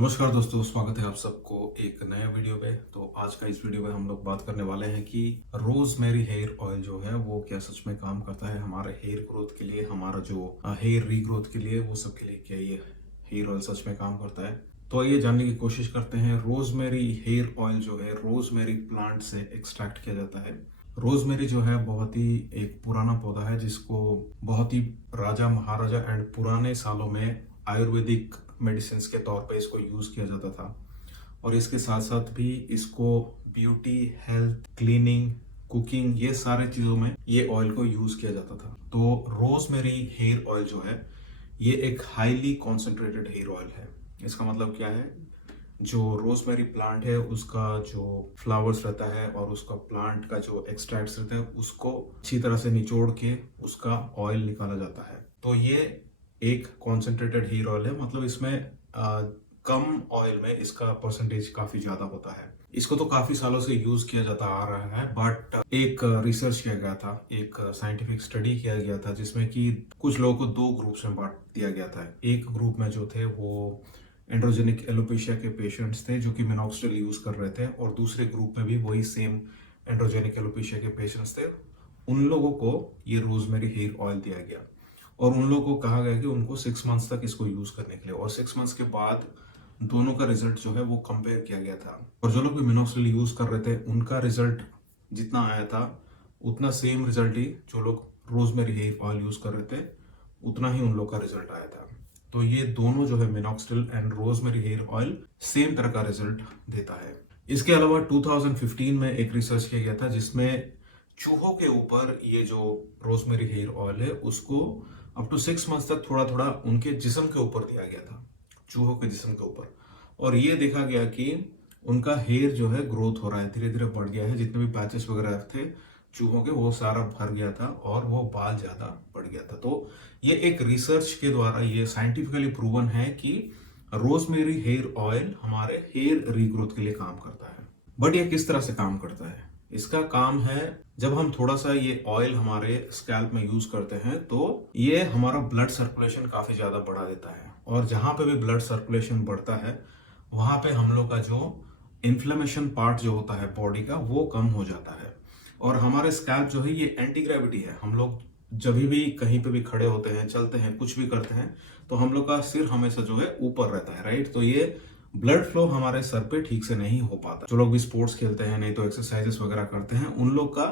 नमस्कार दोस्तों, स्वागत है आप सबको एक नया वीडियो पे। तो आज का इस वीडियो में हम लोग बात करने वाले हैं कि रोजमेरी हेयर ऑयल जो है वो क्या सच में काम करता है हमारे हेयर ग्रोथ के लिए, हमारा जो हेयर रीग्रोथ के लिए, वो सब के लिए क्या ये हेयर ऑयल सच में काम करता है। तो ये जानने की कोशिश करते हैं। रोजमेरी हेयर ऑयल जो है रोजमेरी प्लांट से एक्सट्रैक्ट किया जाता है। रोजमेरी जो है बहुत ही एक पुराना पौधा है जिसको बहुत ही राजा महाराजा एंड पुराने सालों में आयुर्वेदिक मेडिसिन के तौर पे इसको यूज किया जाता था। और इसके साथ साथ भी इसको ब्यूटी, हेल्थ, क्लीनिंग, कुकिंग, ये सारे चीजों में ये ऑयल को यूज किया जाता था। तो रोजमेरी हेयर ऑयल जो है ये एक हाईली कॉन्सेंट्रेटेड हेयर ऑयल है। इसका मतलब क्या है? जो रोजमेरी प्लांट है उसका जो फ्लावर्स रहता है और उसका प्लांट का जो एक्सट्रैक्ट्स रहता है उसको अच्छी तरह से निचोड़ के उसका ऑयल निकाला जाता है। तो ये एक कॉन्सेंट्रेटेड हेयर ऑयल है, मतलब इसमें कम ऑयल में इसका परसेंटेज काफी ज्यादा होता है। इसको तो काफी सालों से यूज किया जाता आ रहा है, बट एक रिसर्च किया गया था, एक साइंटिफिक स्टडी किया गया था जिसमें कि कुछ लोगों को दो ग्रुप्स में बांट दिया गया था। एक ग्रुप में जो थे वो एंड्रोजेनिक एलोपेशिया के पेशेंट्स थे जो कि मिनॉक्सिडिल यूज कर रहे थे, और दूसरे ग्रुप में भी वही सेम एंड्रोजेनिक एलोपेशिया के पेशेंट्स थे। उन लोगों को ये रोजमेरी हेयर ऑयल दिया गया और उन लोगों को कहा गया कि उनको 6 मंथ्स तक इसको यूज करने के लिए, और 6 मंथ्स के बाद दोनों का रिजल्ट जो है वो कंपेयर किया गया था। और जो लोग भी मिनॉक्सिडिल यूज कर रहे थे उनका रिजल्ट जितना आया था उतना सेम रिजल्ट ही जो लोग रोजमेरी हेयर ऑयल यूज कर रहे थे उतना ही उन लोग का रिजल्ट आया था। तो ये दोनों जो है minoxidil and rosemary hair oil same तरह का रिजल्ट देता है। इसके अलावा 2015 में एक रिसर्च किया गया था जिसमें चूहों के ऊपर ये जो रोजमेरी हेयर ऑयल है उसको अप टू 6 मंथ्स तक थोड़ा थोड़ा उनके जिस्म के ऊपर दिया गया था, चूहों के जिस्म के ऊपर। और ये देखा गया कि उनका हेयर जो है ग्रोथ हो रहा है, धीरे धीरे बढ़ गया है। जितने भी पैचेस वगैरह थे चूहों के वो सारा भर गया था और वो बाल ज्यादा बढ़ गया था। तो ये एक रिसर्च के द्वारा ये साइंटिफिकली प्रूवन है कि रोजमेरी हेयर ऑयल हमारे हेयर रीग्रोथ के लिए काम करता है। बट ये किस तरह से काम करता है? इसका काम है, जब हम थोड़ा सा ये ऑयल हमारे स्कैल्प में यूज करते हैं तो ये हमारा ब्लड सर्कुलेशन काफी ज्यादा बढ़ा देता है, और जहां पे भी ब्लड सर्कुलेशन बढ़ता है वहां पे हम लोग का जो इन्फ्लेमेशन पार्ट जो होता है बॉडी का वो कम हो जाता है। और हमारे स्कैल्प जो है ये एंटी ग्रेविटी है। हम लोग जब भी कहीं पे भी खड़े होते हैं, चलते हैं, कुछ भी करते हैं तो हम लोग का सिर हमेशा जो है ऊपर रहता है, राइट? तो ये ब्लड फ्लो हमारे सर पे ठीक से नहीं हो पाता। जो लोग भी स्पोर्ट्स खेलते हैं, नहीं तो एक्सरसाइजेस वगैरह करते हैं, उन लोग का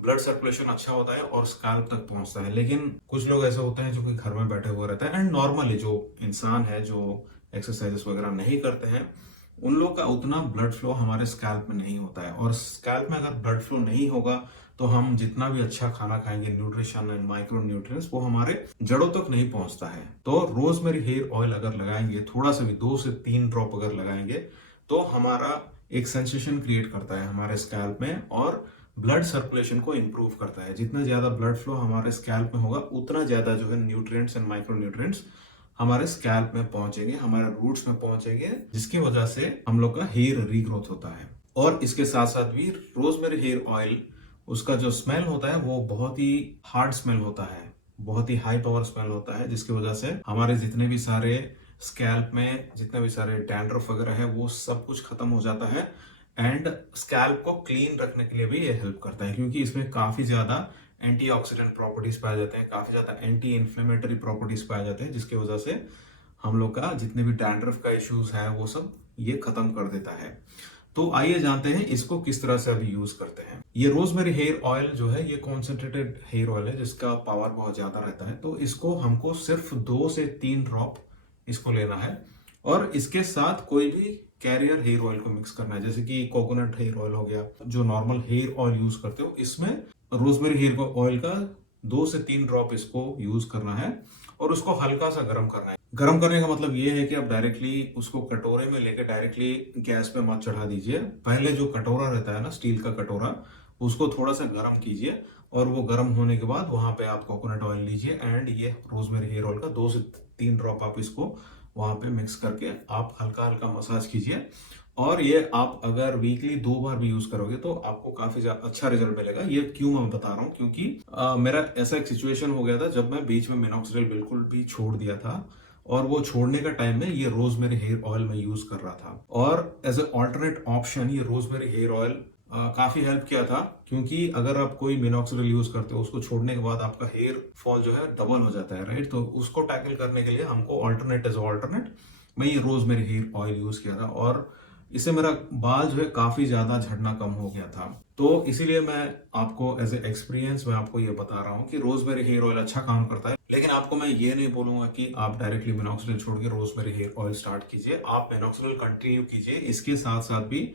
ब्लड सर्कुलेशन अच्छा होता है और स्कैल्प तक पहुंचता है। लेकिन कुछ लोग ऐसे होते हैं जो कि घर में बैठे हुए रहते हैं, एंड नॉर्मली जो इंसान है जो एक्सरसाइजेस वगैरह नहीं करते हैं उन लोग का उतना ब्लड फ्लो हमारे स्कैल्प में नहीं होता है। और स्कैल्प में अगर ब्लड फ्लो नहीं होगा तो हम जितना भी अच्छा खाना खाएंगे, न्यूट्रिशन एंड माइक्रो न्यूट्रिएंट्स, वो हमारे जड़ों तक नहीं पहुंचता है। तो रोजमेरी हेयर ऑयल अगर लगाएंगे, थोड़ा सा भी 2 से 3 ड्रॉप अगर लगाएंगे तो हमारा एक सेंसेशन क्रिएट करता है हमारे स्कैल्प में और ब्लड सर्कुलेशन को इंप्रूव करता है। जितना ज्यादा ब्लड फ्लो हमारे स्कैल्प में होगा उतना ज्यादा जो है न्यूट्रिएंट्स एंड माइक्रो न्यूट्रिएंट्स हमारे स्कैल्प में पहुंचेंगे, हमारे रूट्स में पहुंचेंगे, जिसकी वजह से हम लोग का हेयर रीग्रोथ होता है। और इसके साथ साथ भी रोजमेरी हेयर ऑयल, उसका जो स्मेल होता है वो बहुत ही हार्ड स्मेल होता है, बहुत ही हाई पावर स्मेल होता है, जिसकी वजह से हमारे जितने भी सारे स्कैल्प में जितने भी सारे डैंड्रफ वगैरह है वो सब कुछ खत्म हो जाता है। एंड स्कैल्प को क्लीन रखने के लिए भी ये हेल्प करता है, क्योंकि इसमें काफी ज्यादा एंटीऑक्सीडेंट प्रॉपर्टीज पाए जाते हैं, काफी ज्यादा एंटी इन्फ्लेमेटरी प्रॉपर्टीज पाए जाते हैं, जिसकी वजह से हम लोग का जितने भी डैंड्रफ का इश्यूज है वो सब ये खत्म कर देता है। तो आइए जानते हैं इसको किस तरह से अभी यूज करते हैं। ये रोजमेरी हेयर ऑयल जो है ये कॉन्सेंट्रेटेड हेयर ऑयल है जिसका पावर बहुत ज्यादा रहता है। तो इसको हमको सिर्फ 2 से 3 ड्रॉप इसको लेना है और इसके साथ कोई भी कैरियर हेयर ऑयल को मिक्स करना है, जैसे कि कोकोनट हेयर ऑयल हो गया, जो नॉर्मल हेयर ऑयल यूज करते हो, इसमें रोजमेरी हेयर ऑयल का 2 से 3 ड्रॉप इसको यूज करना है और उसको हल्का सा गर्म करना है। गर्म करने का मतलब ये है कि आप डायरेक्टली उसको कटोरे में लेकर डायरेक्टली गैस पे मत चढ़ा दीजिए। पहले जो कटोरा रहता है ना, स्टील का कटोरा, उसको थोड़ा सा गर्म कीजिए और वो गर्म होने के बाद वहां पे आप कोकोनट ऑयल लीजिए एंड ये रोजमेरी हेयर ऑयल का 2 से 3 ड्रॉप आप इसको वहां पे मिक्स करके आप हल्का हल्का मसाज कीजिए। और ये आप अगर वीकली 2 बार भी यूज करोगे तो आपको काफी अच्छा रिजल्ट मिलेगा। ये क्यों मैं बता रहा हूँ, क्योंकि मेरा ऐसा एक सिचुएशन हो गया था जब मैं बीच में मिनॉक्सिडिल बिल्कुल भी छोड़ दिया था और वो छोड़ने का टाइम में ये रोजमेरी हेयर ऑयल मैं यूज कर रहा था। और एज ए ऑल्टरनेट ऑप्शन ये रोजमेरी हेयर ऑयल काफी हेल्प किया था, क्योंकि अगर आप कोई मिनॉक्सिडिल यूज करते हो उसको छोड़ने के बाद आपका हेयर फॉल जो है डबल हो जाता है, राइट। तो उसको टैकल करने के लिए हमको ऑल्टरनेट एज ऑल्टरनेट मैं ये रोजमेरी हेयर ऑयल यूज किया था, और इससे मेरा बाल जो है काफी ज्यादा झड़ना कम हो गया था। तो इसीलिए मैं आपको एज ए एक्सपीरियंस मैं आपको ये बता रहा हूँ कि रोजमेरी हेयर ऑयल अच्छा काम करता है। लेकिन आपको मैं ये नहीं बोलूंगा कि आप डायरेक्टली मिनॉक्सिडिल छोड़ के रोजमेरी हेयर ऑयल स्टार्ट कीजिए। आप मिनॉक्सिडिल कंटिन्यू कीजिए, इसके साथ साथ भी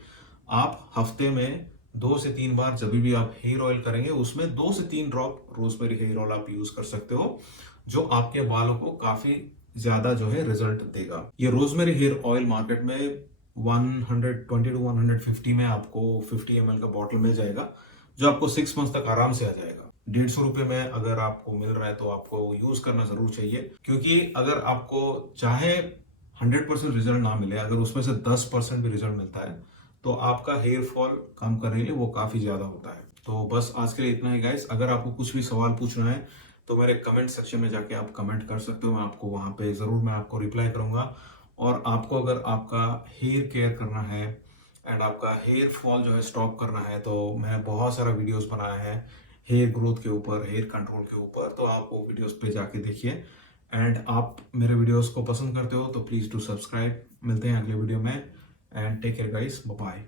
आप हफ्ते में 2 से 3 बार जब भी आप हेयर ऑयल करेंगे उसमें 2 से 3 ड्रॉप रोजमेरी हेयर ऑयल आप यूज कर सकते हो, जो आपके बालों को काफी ज्यादा जो है रिजल्ट देगा। ये रोजमेरी हेयर ऑयल मार्केट में 120 टू 150 में आपको 50 ml का बॉटल मिल जाएगा, जो आपको 6 मंथ तक आराम से आ जाएगा। 150 रुपए में अगर आपको मिल रहा है तो आपको यूज करना जरूर चाहिए, क्योंकि अगर आपको चाहे 100% रिजल्ट ना मिले, अगर उसमें से 10% भी रिजल्ट मिलता है तो आपका हेयर फॉल कम करने के लिए वो काफी ज्यादा होता है। तो बस आज के लिए इतना ही गाइस। अगर आपको कुछ भी सवाल पूछना है तो मेरे कमेंट सेक्शन में जाके आप कमेंट कर सकते हो, मैं आपको वहां पे जरूर मैं आपको रिप्लाई करूंगा। और आपको अगर आपका हेयर केयर करना है एंड आपका हेयर फॉल जो है स्टॉप करना है, तो मैं बहुत सारा वीडियोस बनाया है हेयर ग्रोथ के ऊपर, हेयर कंट्रोल के ऊपर, तो आप वो वीडियोस पे जाके देखिए। एंड आप मेरे वीडियोस को पसंद करते हो तो प्लीज डू सब्सक्राइब। मिलते हैं अगले वीडियो में, and take care guys, bye bye.